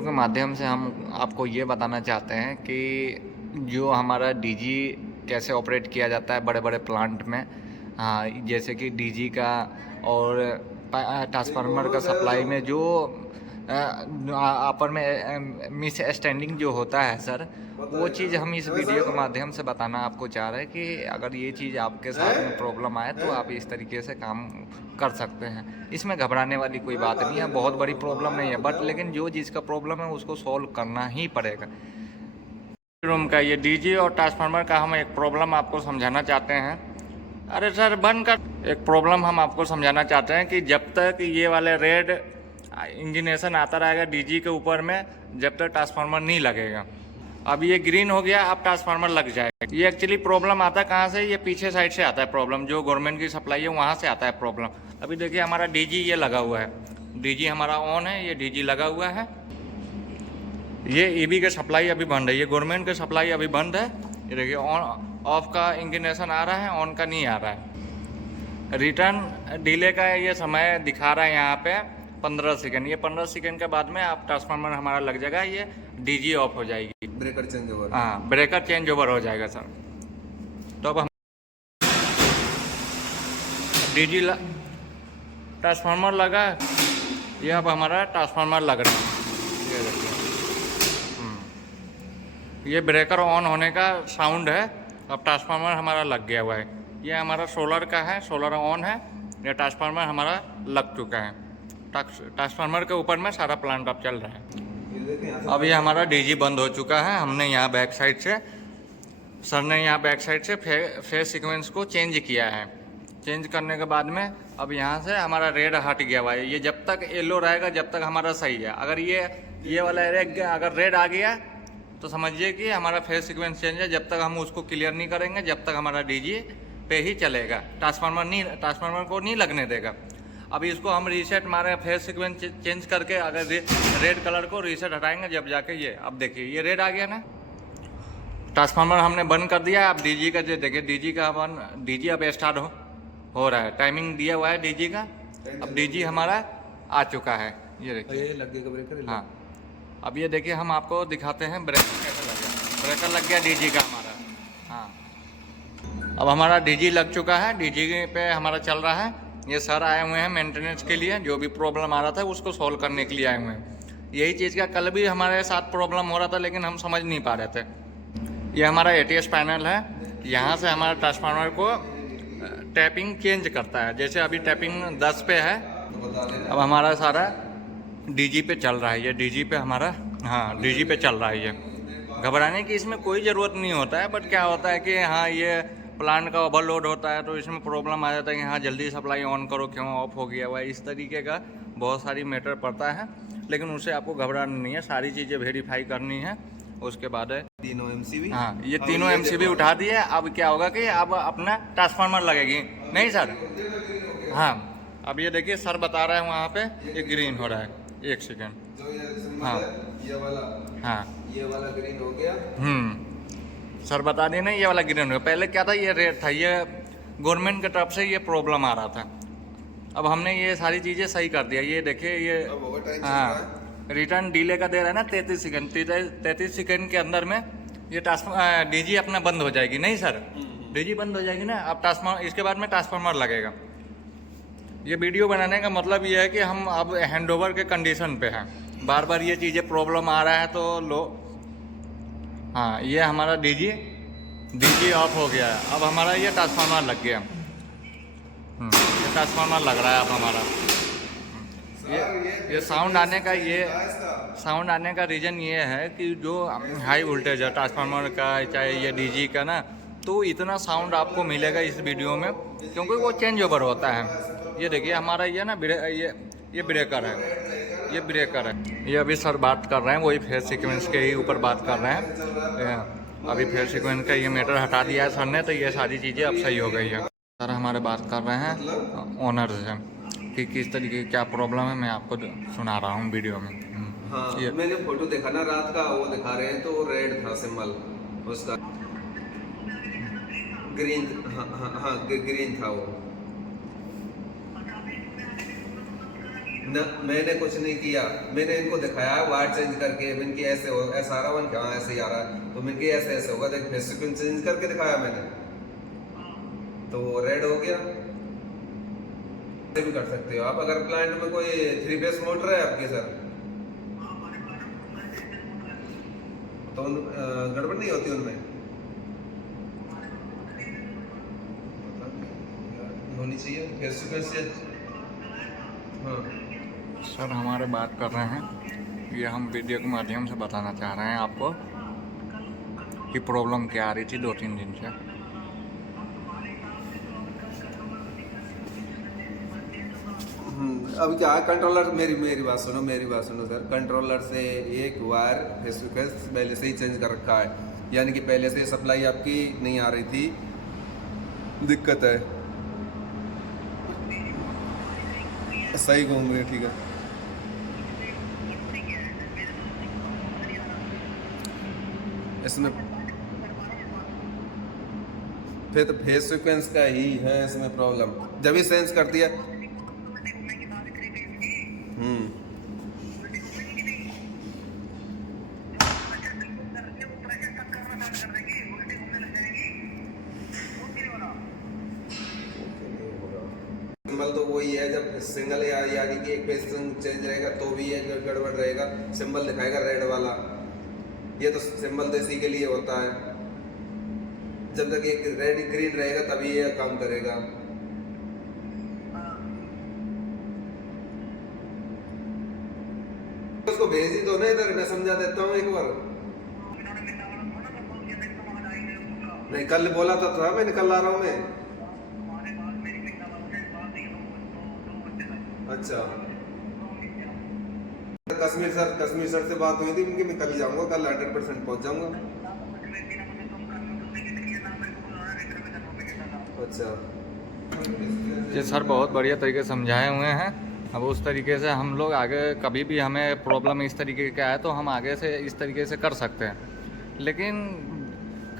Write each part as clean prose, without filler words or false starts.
के माध्यम से हम आपको ये बताना चाहते हैं कि जो हमारा डीजी कैसे ऑपरेट किया जाता है बड़े बड़े प्लांट में। हाँ, जैसे कि डीजी का और ट्रांसफार्मर का सप्लाई में जो अपर में मिस स्टैंडिंग जो होता है सर, वो चीज़ हम इस वीडियो के माध्यम से बताना आपको चाह रहे हैं कि अगर ये चीज़ आपके साथ में प्रॉब्लम आए तो आप इस तरीके से काम कर सकते हैं। इसमें घबराने वाली कोई बात नहीं है, बहुत बड़ी प्रॉब्लम नहीं है, बट लेकिन जो चीज़ का प्रॉब्लम है उसको सॉल्व करना ही पड़ेगा। रूम का ये डीजी और ट्रांसफार्मर का हम एक प्रॉब्लम आपको समझाना चाहते हैं। अरे सर बंद कर। एक प्रॉब्लम हम आपको समझाना चाहते हैं कि जब तक ये वाले रेड इंजीनेशन आता रहेगा डीजी के ऊपर में, जब तक ट्रांसफार्मर नहीं लगेगा। अब ये ग्रीन हो गया, अब ट्रांसफार्मर लग जाएगा। ये एक्चुअली प्रॉब्लम आता है कहाँ से? ये पीछे साइड से आता है प्रॉब्लम, जो गवर्नमेंट की सप्लाई है वहाँ से आता है प्रॉब्लम। अभी देखिए हमारा डीजी ये लगा हुआ है, डीजी हमारा ऑन है, ये डीजी लगा हुआ है। ये ईबी का सप्लाई अभी बंद है, ये गवर्नमेंट का सप्लाई अभी बंद है। ये देखिए ऑन ऑफ का इंडिकेशन आ रहा है, ऑन का नहीं आ रहा है। रिटर्न डिले का ये समय दिखा रहा है यहाँ पे 15 सेकंड। ये 15 सेकंड के बाद में आप ट्रांसफार्मर हमारा लग जाएगा, ये डीजी ऑफ हो जाएगी, ब्रेकर चेंज ओवर। हाँ, ब्रेकर चेंज ओवर हो जाएगा सर। तो अब हम डीजी ट्रांसफार्मर लगा, ये अब हमारा ट्रांसफार्मर लग रहा है। ये देखिए ये ब्रेकर ऑन होने का साउंड है। अब ट्रांसफार्मर हमारा लग गया हुआ है। ये हमारा सोलर का है, सोलर ऑन है। ये ट्रांसफार्मर हमारा लग चुका है। ट्रांसफार्मर के ऊपर में सारा प्लांट अब चल रहा है। अब ये हमारा डीजी बंद हो चुका है। हमने यहाँ बैक साइड से, सर ने यहाँ बैक साइड से फेस सीक्वेंस को चेंज किया है। चेंज करने के बाद में अब यहाँ से हमारा रेड हट गया हुआ है। ये जब तक येलो रहेगा जब तक हमारा सही है। अगर ये वाला अगर रेड आ गया तो समझिए कि हमारा फेस सीक्वेंस चेंज है। जब तक हम उसको क्लियर नहीं करेंगे जब तक हमारा डीजी पे ही चलेगा, ट्रांसफार्मर को नहीं लगने देगा। अभी इसको हम रीसेट मारे, फेस सीक्वेंस चेंज करके अगर रेड कलर को रीसेट हटाएंगे जब जाके ये, अब देखिए ये रेड आ गया ना। ट्रांसफार्मर हमने बंद कर दिया। अब डीजी का देखिए, डीजी अब स्टार्ट हो रहा है। टाइमिंग दिया हुआ है डीजी का। अब डीजी हमारा आ चुका है, ये देखिए लग गया ब्रेकर। हाँ, अब ये देखिए हम आपको दिखाते हैं ब्रेकर कैसे लग गया। ब्रेकर लग गया डीजी का हमारा। हाँ, अब हमारा डीजी लग चुका है, डीजी पे हमारा चल रहा है। ये सर आए हुए हैं मेंटेनेंस के लिए, जो भी प्रॉब्लम आ रहा था उसको सॉल्व करने के लिए आए हुए हैं। यही चीज़ का कल भी हमारे साथ प्रॉब्लम हो रहा था लेकिन हम समझ नहीं पा रहे थे। ये हमारा एटीएस पैनल है, यहाँ से हमारा ट्रांसफार्मर को टैपिंग चेंज करता है। जैसे अभी टैपिंग 10 पे है, अब हमारा सारा डीजी पे चल रहा है। ये डीजी पे हमारा, हाँ डीजी पे चल रहा है। ये घबराने की इसमें कोई ज़रूरत नहीं होता है, बट क्या होता है कि हाँ ये प्लांट का ओवरलोड होता है तो इसमें प्रॉब्लम आ जाता है कि हाँ जल्दी सप्लाई ऑन करो, क्यों ऑफ हो गया हुआ है। इस तरीके का बहुत सारी मैटर पड़ता है, लेकिन उससे आपको घबराना नहीं है। सारी चीज़ें वेरीफाई करनी है, उसके बाद है तीनों एमसीबी। हाँ, ये तीनों एमसीबी उठा दिए। अब क्या होगा कि अब अपना ट्रांसफार्मर लगेगी नहीं सर। हाँ, अब ये देखिए सर बता रहे हैं वहाँ पे ये ग्रीन हो रहा है। एक सेकेंड, हाँ ये वाला, हाँ ये वाला ग्रीन हो गया। सर बता दिए ना, ये वाला ग्रीन हो गया। पहले क्या था, ये रेड था। ये गवर्नमेंट की तरफ से ये प्रॉब्लम आ रहा था। अब हमने ये सारी चीज़ें सही कर दिया। ये देखिए ये, हाँ रिटर्न डिले का दे रहा है ना 33 सेकंड। 33 सेकंड के अंदर में ये डीजी अपना बंद हो जाएगी नहीं सर, डीजी बंद हो जाएगी ना। अब ट्रांसफार्मर, इसके बाद में ट्रांसफार्मर लगेगा। ये वीडियो बनाने का मतलब ये है कि हम अब हैंडओवर के कंडीशन पे हैं। बार बार ये चीज़ें प्रॉब्लम आ रहा है तो हाँ ये हमारा डीजी ऑफ हो गया है। अब हमारा ये ट्रांसफार्मर लग गया। ये ट्रांसफार्मर लग रहा है अब हमारा। ये साउंड आने का रीज़न ये है कि जो हाई वोल्टेज है ट्रांसफार्मर का चाहे ये डीजी का ना, तो इतना साउंड आपको मिलेगा इस वीडियो में क्योंकि वो चेंज ओवर होता है। ये देखिए हमारा ये ना ये ब्रेकर है, ये ब्रेकर है। ये अभी सर बात कर रहे हैं वही फेस सीक्वेंस के ही ऊपर बात कर रहे हैं। अभी फेस सीक्वेंस का ये मैटर हटा दिया है सर ने, तो ये सारी चीज़ें अब सही हो गई है। सर हमारे बात कर रहे हैं ओनर से कि किस तरीके की क्या प्रॉब्लम है, मैं आपको सुना रहा हूँ वीडियो में। हाँ, मैंने फोटो देखा ना रात का, वो दिखा रहे हैं तो रेड था सिंबल उसका, ग्रीन। हाँ ग्रीन था वो। न मैंने कुछ नहीं किया, मैंने इनको दिखाया वायर चेंज करके, इनकी ऐसे हो ऐसा आ रहा है, कहाँ ऐसे ही आ रहा है, तो इनकी ऐसे ऐसे होगा, देख फेस सीक्वेंस चेंज करके दिखाया मैंने, तो रेड हो गया। ऐसे भी कर सकते हो आप, अगर प्लांट में कोई 3 फेस मोटर है आपके सर, तो गड़बड़ नहीं होती उनमें, होनी चाहिए फेस सीक्वेंस चेंज। हाँ सर हमारे बात कर रहे हैं, ये हम वीडियो के माध्यम से बताना चाह रहे हैं आपको कि प्रॉब्लम क्या आ रही थी 2-3 दिन से। अब क्या है, कंट्रोलर मेरी बात सुनो सर, कंट्रोलर से एक वायर फेस टू फेस पहले से ही चेंज कर रखा है, यानी कि पहले से सप्लाई आपकी नहीं आ रही थी, दिक्कत है, सही घूम रही है, ठीक है। इसमें फिर तो फेस सीक्वेंस का ही है इसमें प्रॉब्लम, जब ही सेंस करती है। सिंबल तो वही है, जब सिंगल यानी कि एक पेज चेंज रहेगा तो भी एक गड़बड़ रहेगा, सिंबल दिखाएगा रेड वाला, ये तो सिंबल तो इसी के लिए होता है, जब तक एक रेड ग्रीन रहेगा तभी ये काम करेगा। उसको भेज ही दो ना इधर, मैं समझा देता हूँ एक बार। नहीं कल बोला तो था, मैं निकल आ रहा हूँ मैं। अच्छा कश्मीर सर से बात हुई थी उनकी, मैं कल जाऊंगा, कल 100% पहुंच जाऊंगा। अच्छा ये सर बहुत बढ़िया तरीके से समझाए हुए हैं। अब उस तरीके से हम लोग आगे कभी भी हमें प्रॉब्लम इस तरीके का है तो हम आगे से इस तरीके से कर सकते हैं। लेकिन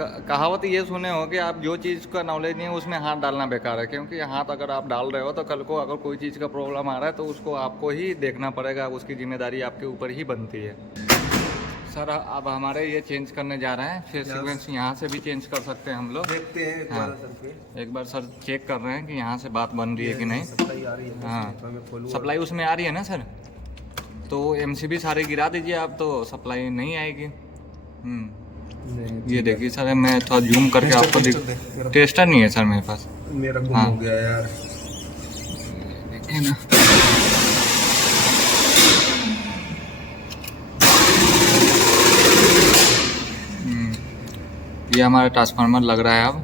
कहावत ये सुने हो कि आप जो चीज़ का नॉलेज नहीं है उसमें हाथ डालना बेकार है, क्योंकि हाथ अगर आप डाल रहे हो तो कल को अगर कोई चीज़ का प्रॉब्लम आ रहा है तो उसको आपको ही देखना पड़ेगा, उसकी जिम्मेदारी आपके ऊपर ही बनती है। सर अब हमारे ये चेंज करने जा रहे हैं, फेस सीक्वेंस यहाँ से भी चेंज कर सकते हैं हम लोग, देखते हैं एक बार सर पे। एक बार सर चेक कर रहे हैं कि यहाँ से बात बन रही है कि नहीं। सप्लाई आ रही है, हाँ सप्लाई उसमें आ रही है ना सर, तो MCB सारे गिरा दीजिए आप, तो सप्लाई नहीं आएगी। ये देखिए सर, मैं थोड़ा जूम करके आपको टेस्टर नहीं है सर मेरे पास, मेरा गुम हो गया यार, देखिए ना। ये हमारा ट्रांसफार्मर लग रहा है अब।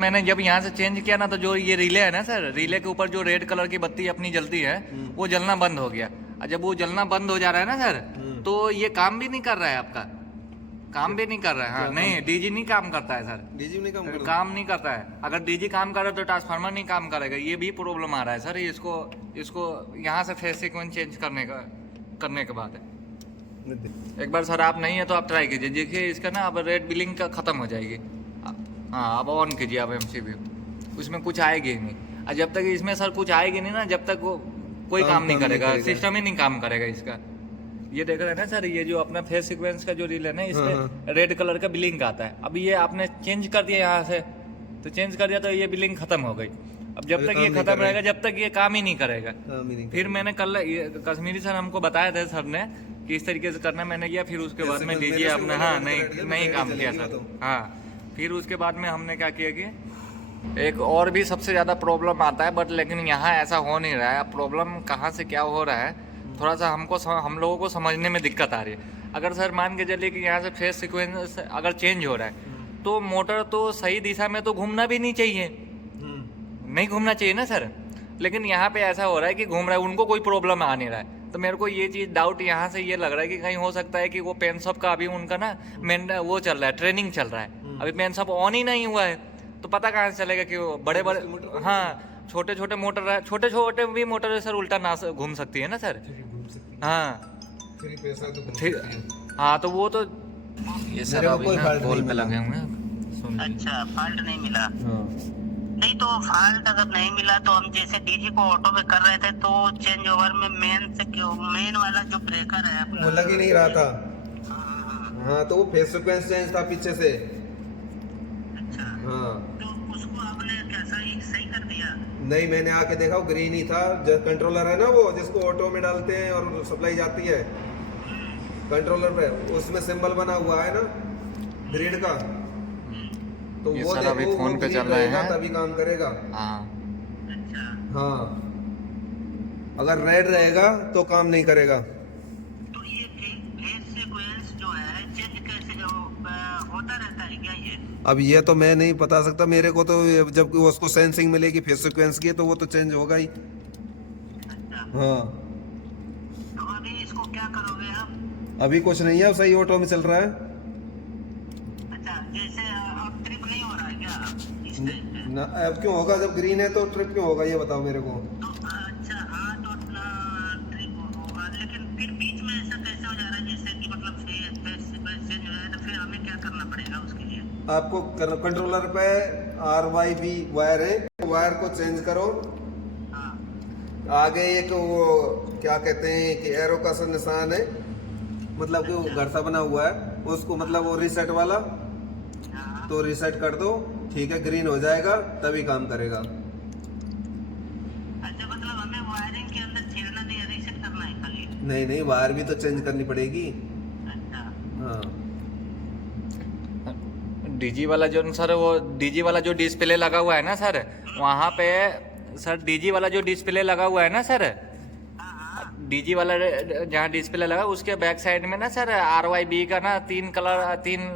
मैंने जब यहाँ से चेंज किया ना तो जो ये रिले है ना सर, रिले के ऊपर जो रेड कलर की बत्ती अपनी जलती है वो जलना बंद हो गया। और जब वो जलना बंद हो जा रहा है ना सर, तो ये काम भी नहीं कर रहा है, आपका काम भी नहीं कर रहा है। हाँ नहीं, डीजी नहीं काम करता है सर, डीजी नहीं काम नहीं करता है। अगर डीजी काम करे तो ट्रांसफार्मर नहीं काम करेगा, ये भी प्रॉब्लम आ रहा है सर। इसको यहाँ से फेस सीक्वेंस चेंज करने के बाद एक बार सर आप नहीं है तो आप ट्राई कीजिए, देखिए इसका ना अब रेड बिलिंग का ख़त्म हो जाएगी। हाँ अब ऑन कीजिए आप MCB, उसमें कुछ आएगी ही नहीं। और जब तक इसमें सर कुछ आएगी नहीं ना, जब तक वो कोई काम नहीं करेगा, सिस्टम ही नहीं काम करेगा इसका। ये देख रहे हैं ना सर, ये जो अपना फेस सीक्वेंस का जो रील है ना, इसमें रेड कलर का बिलिंग आता है। अब ये आपने चेंज कर दिया यहाँ से, तो चेंज कर दिया तो ये बिलिंग खत्म हो गई। अब जब तक ये खत्म रहेगा जब तक ये काम ही नहीं करेगा। फिर मैंने कल कश्मीरी सर हमको बताया था सर ने कि इस तरीके से करना, मैंने किया। फिर उसके बाद में डीजी अपना हाँ नहीं काम किया सर। हाँ फिर उसके बाद में हमने क्या किया कि एक और भी सबसे ज़्यादा प्रॉब्लम आता है, बट लेकिन यहाँ ऐसा हो नहीं रहा है। अब प्रॉब्लम कहाँ से क्या हो रहा है, थोड़ा सा हम लोगों को समझने में दिक्कत आ रही है। अगर सर मान के चलिए कि यहाँ से फेस सीक्वेंस अगर चेंज हो रहा है तो मोटर तो सही दिशा में तो घूमना भी नहीं चाहिए, नहीं घूमना चाहिए ना सर। लेकिन यहाँ पे ऐसा हो रहा है कि घूम रहा है, उनको कोई प्रॉब्लम आ नहीं रहा है। तो मेरे को ये चीज़ डाउट यहाँ से ये लग रहा है कि कहीं हो सकता है कि वो पेन शॉप का अभी उनका ना वो चल रहा है, ट्रेनिंग चल रहा है, अभी पेन शॉप ऑन ही नहीं हुआ है। तो पता कहाँ से चलेगा कि वो बड़े हाँ छोटे छोटे मोटर है, छोटे छोटे भी मोटर है सर, उल्टा ना घूम सकती है ना सर। हाँ हाँ तो वो तो ये सर अभी ना कॉल पे लगे हुए हैं। अच्छा फॉल्ट नहीं मिला। नहीं तो फॉल्ट अगर नहीं मिला तो हम जैसे डीजी को ऑटो में कर रहे थे तो चेंज ओवर में मेन वाला जो ब्रेकर है वो लग ही नहीं रहा था। हाँ, हाँ तो वो फेस सीक्वेंस चेंज था पीछे से। अच्छा हाँ तो उसको आपने क्या सही सही कर दिया? नहीं, मैंने आके देखा वो ग्रीन ही था। जो कंट्रोलर है ना वो जिसको ऑटो में डालते हैं और सप्लाई जाती है कंट्रोलर पे, उसमें सिंबल बना हुआ है ना ग्रिड का, तो ये वो सर देखो अभी वो फोन पे ग्रीन चल रहे रहेगा हैं। तभी काम करेगा। हाँ अच्छा हाँ अगर रेड रहेगा तो काम नहीं करेगा। तो ये फेस सीक्वेंस जो है चेंज कैसे होता रहता है क्या ये? अब ये तो मैं नहीं बता सकता, मेरे को तो जब उसको सेंसिंग मिलेगी फेस सीक्वेंस की तो वो तो चेंज होगा ही। अच्छा हाँ तो अभी इसको क्या करोगे आप? अभी कुछ नहीं है, सही ऑटो में चल रहा है। अच्छा जैसे अब ट्रिप नहीं हो रहा है क्या इस टाइम पे? ना अब क्यों होगा, जब ग्रीन है तो ट्रिप क्यों होगा ये बताओ मेरे को। तो अच्छा हाँ तो अपना ट्रिप होगा, लेकिन फिर बीच में ऐसा कैसे हो जा रहा है जैसे कि मतलब फेस सीक्वेंस चेंज हो जाए तो फिर हमें क्या करना पड़ेगा उसके लिए? आपको कंट्रोलर पे RYB वायर है, वायर को चेंज करो। हाँ आगे एक वो क्या कहते हैं कि एरो का सा निशान है, मतलब कि वो घर सा बना हुआ है उसको, मतलब वो रीसेट वाला, हाँ तो रीसेट कर दो, ठीक है ग्रीन हो जाएगा तभी काम करेगा। अच्छा मतलब हमें वायरिंग के अंदर छेड़ना नहीं है, रीसेट करना है खाली? नहीं नहीं, वायर भी तो चेंज करनी पड़ेगी। अच्छा हाँ डीजी वाला जो सर वो डीजी वाला जो डिस्प्ले लगा हुआ है ना सर, वहाँ पे सर डीजी वाला जो डिस्प्ले लगा हुआ है ना सर, डीजी वाला जहाँ डिस्प्ले लगा उसके बैक साइड में ना सर RYB का ना 3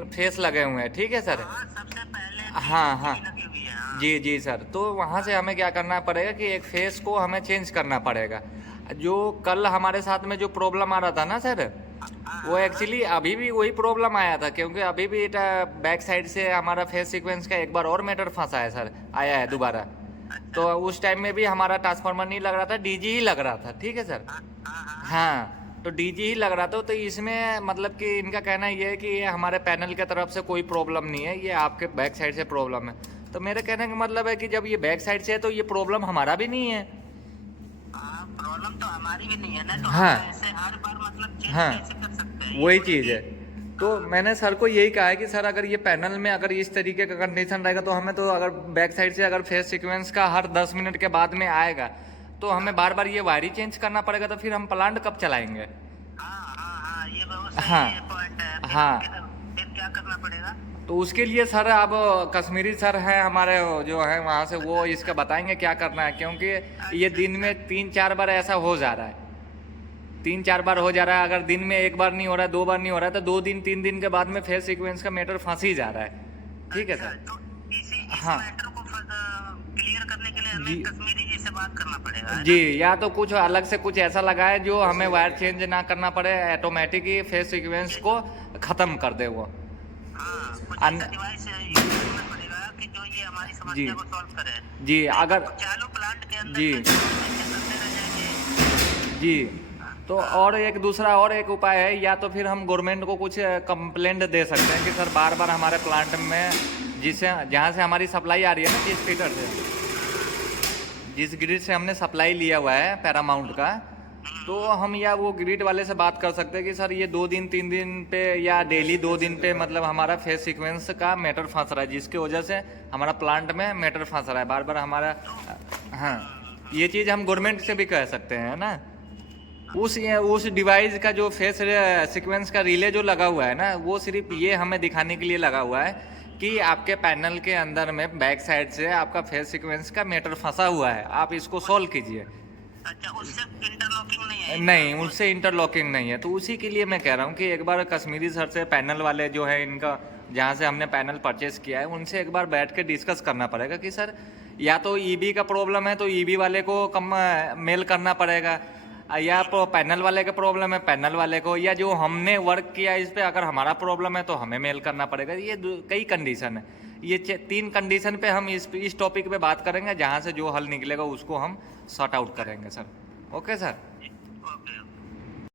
फेस लगे हुए हैं, ठीक है सर। हाँ सबसे पहले हाँ हाँ लगी हुई है हाँ। जी जी सर, तो वहाँ से हमें क्या करना पड़ेगा कि एक फेस को हमें चेंज करना पड़ेगा। जो कल हमारे साथ में जो प्रॉब्लम आ रहा था ना सर, वो एक्चुअली अभी भी वही प्रॉब्लम आया था, क्योंकि अभी भी बैक साइड से हमारा फेस सीक्वेंस का एक बार और मैटर फंसा है सर, आया है दोबारा। तो उस टाइम में भी हमारा ट्रांसफार्मर नहीं लग रहा था, डीजी ही लग रहा था, ठीक है सर। हाँ तो डीजी ही लग रहा था, तो इसमें मतलब कि इनका कहना ये है कि ये हमारे पैनल के तरफ से कोई प्रॉब्लम नहीं है, ये आपके बैक साइड से प्रॉब्लम है। तो मेरे कहने का मतलब है कि जब ये बैक साइड से है तो ये प्रॉब्लम हमारा भी नहीं है। प्रॉब्लम तो हमारी भी नहीं है ना, तो हाँ। हम ऐसे हर बार मतलब चेंज हाँ। कैसे कर सकते हैं? वही चीज़ है। तो मैंने सर को यही कहा है कि सर अगर ये पैनल में अगर इस तरीके का कंडीशन रहेगा तो हमें तो अगर बैक साइड से अगर फेस सीक्वेंस का हर 10 मिनट के बाद में आएगा तो हमें बार बार ये वायरी चेंज करना पड़ेगा, तो फिर हम प्लांट कब चलाएंगे? हाँ ये बहुत सही हाँ। पॉइंट है। हाँ। फिर क्या करना पड़ेगा? तो उसके लिए सर अब कश्मीरी सर हैं हमारे जो हैं वहाँ से, वो इसका बताएंगे क्या करना है, क्योंकि ये दिन में 3-4 बार ऐसा हो जा रहा है, 3-4 बार हो जा रहा है। अगर दिन में 1 बार नहीं हो रहा है, 2 बार नहीं हो रहा है, तो 2 दिन 3 दिन के बाद में फेस सीक्वेंस का मैटर फंस ही जा रहा है, ठीक है सर। तो इस हाँ। मैटर को क्लियर करने के लिए जी। हमें कश्मीरी जी से बात करना पड़ेगा, है जी, या तो कुछ अलग से कुछ ऐसा लगाए जो हमें वायर चेंज ना करना पड़े, ऑटोमेटिक ही फेस सीक्वेंस को ख़त्म कर दे वो। ना? हाँ कुछ अन- ऐसा डिवाइस यूज करना पड़ेगा कि जो ये हमारी जी। समस्या को सॉल्व करे। जी अगर चालू प्लांट के अंदर जी। कैसे करते रह जाएंगे। जी, तो और एक दूसरा और एक उपाय है, या तो फिर हम गवर्नमेंट को कुछ कंप्लेंट दे सकते हैं कि सर बार बार हमारे प्लांट में जिसे जहाँ से हमारी सप्लाई आ रही है ना, जिस फीडर से, जिस ग्रिड से हमने सप्लाई लिया हुआ है पैरामाउंट का, तो हम या वो ग्रिड वाले से बात कर सकते हैं कि सर ये 2 दिन 3 दिन पे या डेली 2 दिन पे मतलब हमारा फेस सीक्वेंस का मैटर फंस रहा है, जिसकी वजह से हमारा प्लांट में मैटर फंस रहा है बार बार हमारा। हाँ, ये चीज़ हम गवर्नमेंट से भी कह सकते हैं ना। उस डिवाइस का जो फेस सीक्वेंस का रिले जो लगा हुआ है ना, वो सिर्फ ये हमें दिखाने के लिए लगा हुआ है कि आपके पैनल के अंदर में बैक साइड से आपका फेस सीक्वेंस का मैटर फंसा हुआ है, आप इसको सॉल्व कीजिए। अच्छा उससे इंटरलॉकिंग नहीं है? नहीं, उससे इंटरलॉकिंग नहीं है। तो उसी के लिए मैं कह रहा हूँ कि एक बार कश्मीरी सर से, पैनल वाले जो है इनका, जहाँ से हमने पैनल परचेस किया है, उनसे एक बार बैठ के डिस्कस करना पड़ेगा कि सर या तो ईबी का प्रॉब्लम है तो ईबी वाले को कम मेल करना पड़ेगा, या पैनल वाले का प्रॉब्लम है पैनल वाले को, या जो हमने वर्क किया इस पे अगर हमारा प्रॉब्लम है तो हमें मेल करना पड़ेगा। ये कई कंडीशन है, ये 3 कंडीशन पे हम इस टॉपिक पे बात करेंगे, जहाँ से जो हल निकलेगा उसको हम सॉर्ट आउट करेंगे सर। Okay sir. ओके।